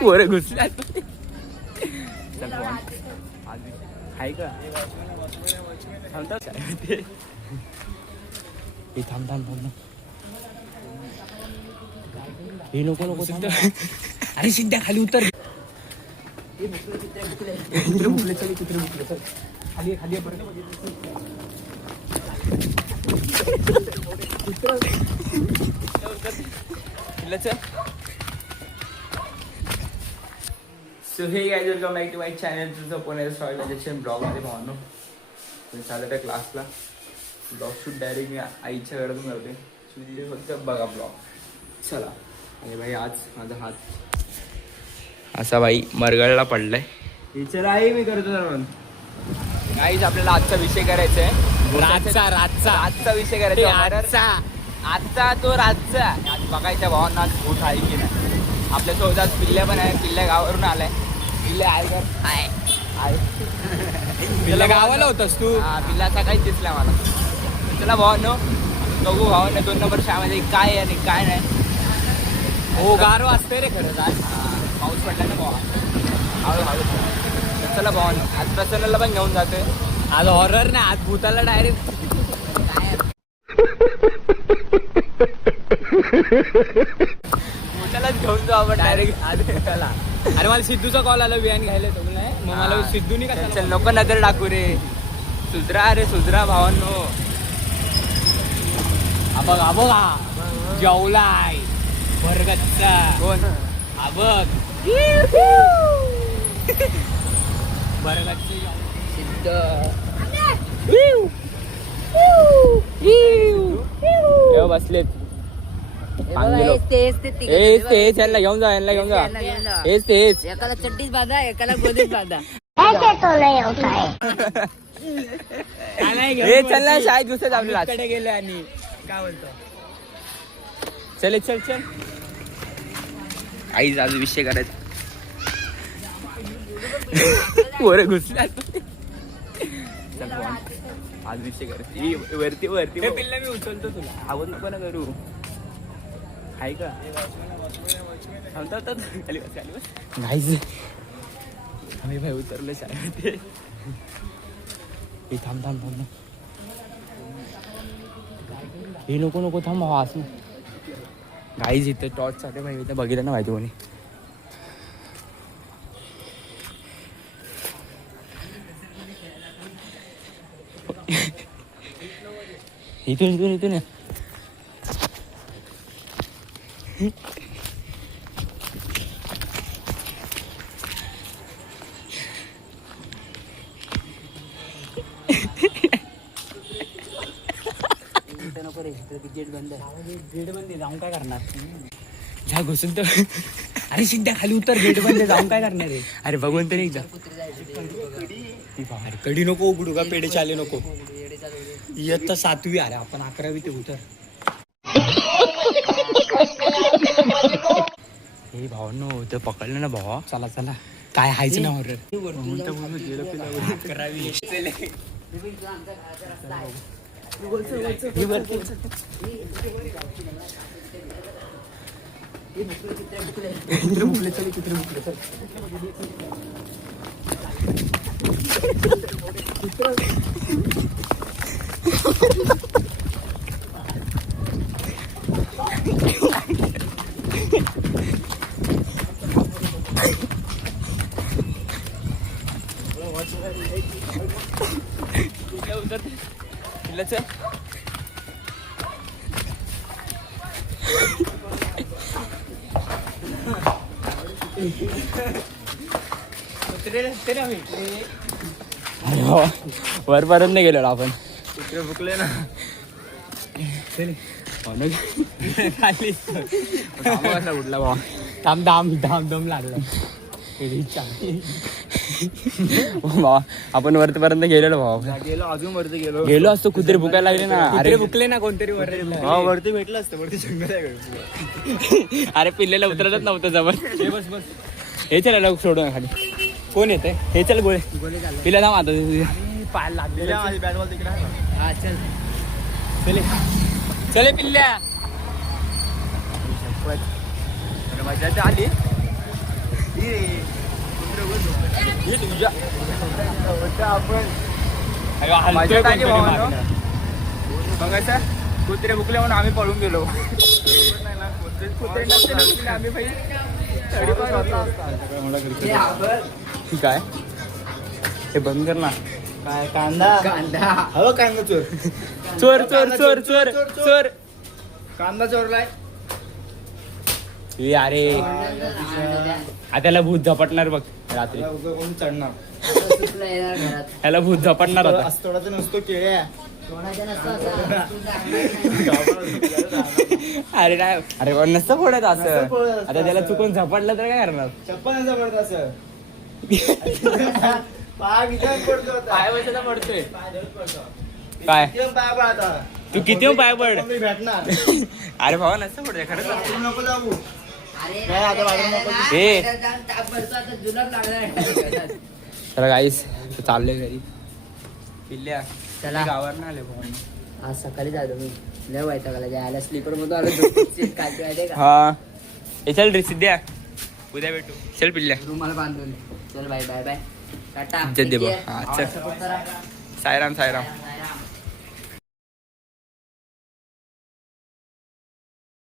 पोरं घुसल्या चल आहे का हे थांब थांब थांब हे नको नको थांब. अरे सिद्ध्या खाली उतर. कुत्रे भुकले चल कुत्रे भुकले चल खाली खाली so hey guys welcome back to my channel. तुझं पुणे सॉइल इंजेक्शन ब्लॉगमध्ये भावनो चालत आहे क्लासला. ब्लॉग शूट डायरेक्ट मी आईच्या घरातून करते. तुम्ही फक्त बघा ब्लॉग. चला. आणि भाई आज माझा हात असा भाई मरगळला पडलाय. चला आई मी करतो तर गाईज आपल्याला आजचा विषय करायचा आहे. आजचा विषय करायचा आजचा तो रातचा. आज बघायच्या भावांना आज भूत आहे की नाही. आपल्या सोबत पिल्ल्या पण आहे. पिल्ल्या गावावरून आलाय. पिल्ल्या आहे का आहे पिल्ल्या गावाला होतास तू. हा पिल्ला सकाळीच दिसला मला. चला भावांनो बघू भावांना 2 नंबर शाळेमध्ये काय आहे आणि काय नाही. हो गारो असते रे खरंच. आज पाऊस पडला ना भावा हळूहळू. चला भावांनो आज प्रसन्नला पण घेऊन जातोय. आज हॉरर नाही आज भूताला डायरेक्ट भूतालाच घेऊन जाऊ आपण डायरेक्ट आज भूताला. अरे मला सिद्धूचा कॉल आला बियाण घ्यायला तो नाही मग मला सिद्धूनी का चल नको नजर टाकू रे. सुधरा रे सुधरा भावांनो. बघ बघा जेवलाय वर्गाचा कोण बघ वर्गाची सिद्ध बसलेत. यांना घेऊन जा यांना घेऊन जा. हेच तेच एकाला चड्डीच बाधा एकाला गोदीच बाधा. हे चल ना शाळेत दुसऱ्याच आपल्याकडे गेले आणि काय बोलतो. चल चल चल आईच आज विषय करायचा. पोरं घुसल्या चल आज विषय करायचा. वरती वरती पिल्ला मी उचलतो तुला. आवाज नको ना करू आहे का नाहीच आम्ही भाई उतरलो शाळेमध्ये. हे थांब थांब थांब हे नको नको थांब भावा असं गाईज इथे टॉर्च साठी भाई इथे बघितलं ना माहिती कोणी. इथून इथून इथून गेट बंद जाऊन काय करणार. जा घुसून तर अरे सिद्ध्या खाली उतर. गेट बंद जाऊन काय करणार रे. अरे बघून तरी एकदा कडी नको उघडू का. पेढे चाले नको. इयत्ता 7वी. अरे आपण 11वी ते उतर. हे भावांनो ते पकडलं ना भावा. चला चला काय हायच ना हॉरर. 11वी कुत्रे भुकले चल कुत्रे भुकले चल वरपर्यंत गेलो आपण. कुत्रे भुकले ना उठला भावा. थांब दाम दाम दम लागला भावा. आपण वरतीपर्यंत गेलेलो भावा. गेलो अजून वरती गेलो असतो. कुत्रे भुकायला लागले ना. अरे भुकले ना कोणतरी वरती भेटलं असतं. वरती जंगल आहे. अरे पिल्लेला उतरतच नव्हतं जवळ. बस बस हे चला लवकर सोडून खाली. कोण येते हे चल गोळे पिला थांब आता पाहायला लागले. हा चल चले चले पिल्ल्या. मजा आली हे तुझ्या आपण माझ्या टाकी भावानं बघायचं कुत्रे भुकले म्हणून आम्ही पळून गेलो. कुत्रे नसते ना, आम्ही भाई काय हे बंद कर ना. काय कांदा कांदा हवं कांदा चोर चोर चोर चोर चोर चोर कांदा चोरलाय. ए अरे त्याला भूत झपटणार बघ रात्री. कोण चढणार सुटलं येणार घरात. ह्याला भूत झपटणार आता. असतोडाचं नसतो केळ्या. कोणाच्या नसतं असं. अरे नाही अरे पण नसतं फोडत नसतं असं. फोडत असं. आता त्याला चुकून झपटलं तर काय करणार. चप्पल पडत असं पाय विचार पडतो होता. पाय बसायला पडतोय पाय धरून पडतो. काय किती पाय पड आता तू किती पाय पड. मी भेटणार अरे भावा नसतं पडतोय खरंच. तू नको जाऊ. अरे काय आता वाढू नको. ए. आता जाम ताप भरतो, आता जुलाब लागला. तर गाईस चालले घरी. पिल्ल्या चला. गावावर ना आले भाऊ. आज सकाळी जातो मी. लय वैतागला जायला स्लीपर मध्ये आलो. झोपेत कालची माहितीये का? हा हे चल रे सिद्ध्या उद्या भेटू. चल पिल्ल्या रुमाला बांधून. चल बाय बाय बाय टाटा. इज्जत दे बा. Take care. हा, चल. Support करा. सायराम सायराम.